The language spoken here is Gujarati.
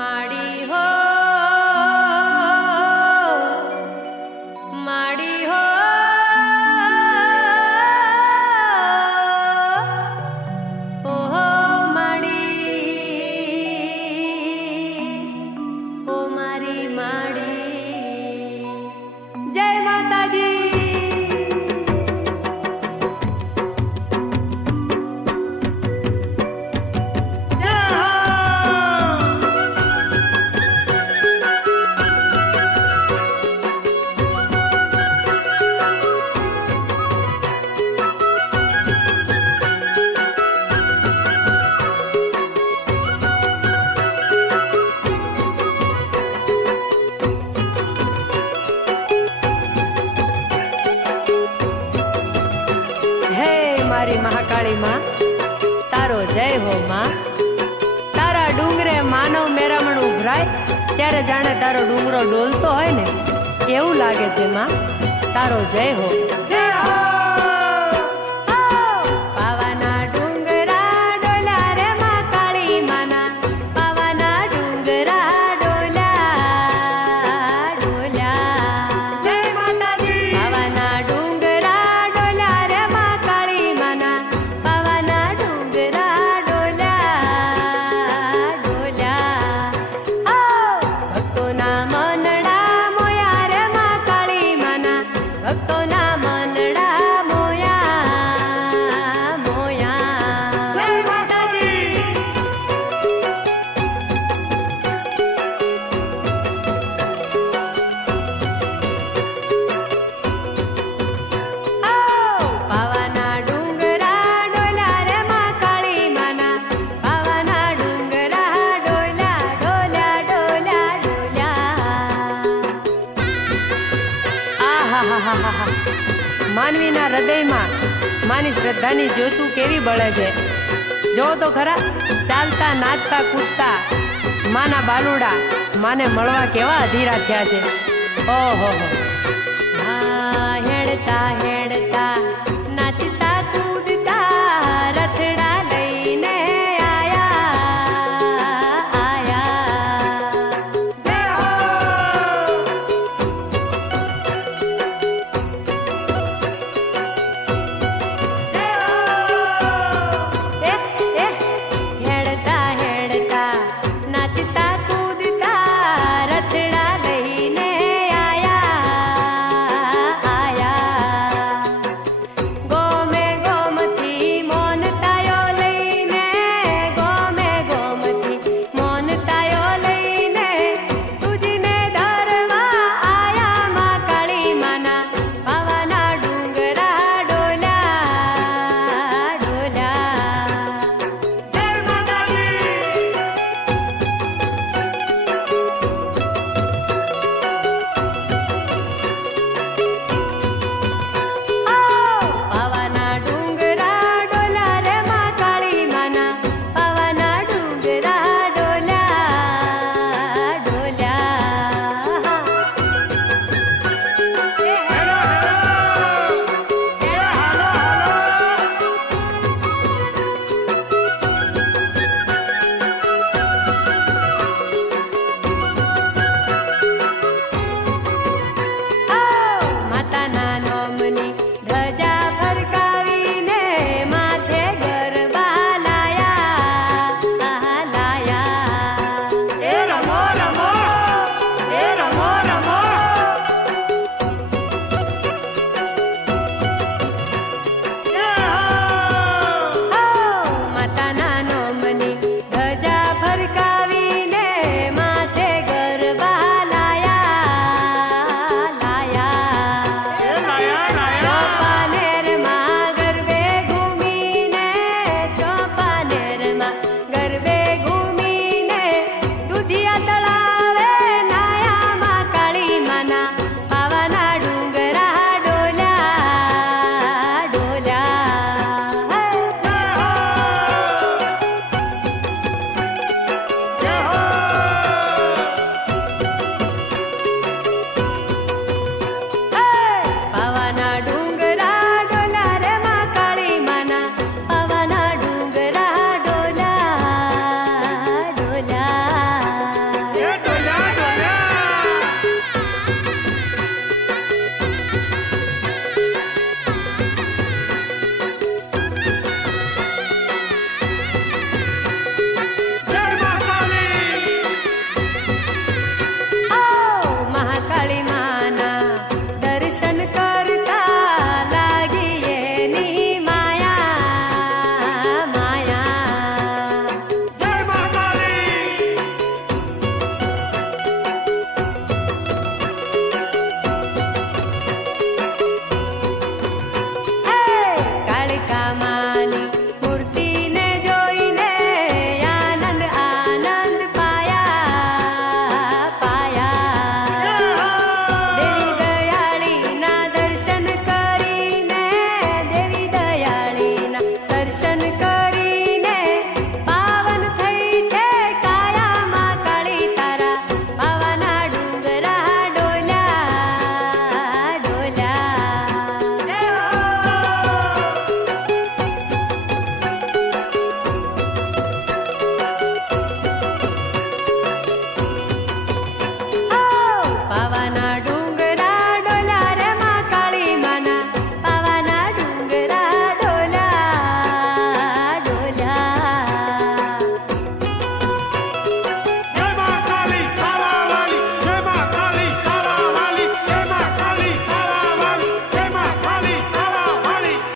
માડી હો માડી હો ઓહો માડી ઓ મારી માડી જય માતાજી। મારી મહાકાળી માં તારો જય હો માં। તારા ડુંગરે માનવ મેરામણ ઉભરાય ત્યારે જાણે તારો ડુંગરો ડોલતો હોય ને એવું લાગે છે માં। તારો જય હો જય હો। પાવાના ડુંગરા ડોલા રે માં કાળી માના પાવાના ડુંગરા ડોલા ડોલા જય માતાજી। પાવાના ડુંગરા ડોલા રે માં કાળી માના પાવાના ડુંગરા ડોલા ડોલા ભક્તોના મનડા મોયા રે માં કાળી માના ભક્તોના મનડા મોયા મોયા જય માતાજી। પાવાના ડુંગરા ડોલા રે માં કાળી માના પાવાના ડુંગરા ડોલા ડોલા ડોલા ડોલા। માનવીના હૃદયમાં માની શ્રદ્ધાની જ્યોતું કેવી બળે છે। જો તો ખરા ચાલતા નાચતા કૂદતા માના બાલુડા માને મળવા કેવા અધીરા થયા છે। ઓહો હેડતા હેડતા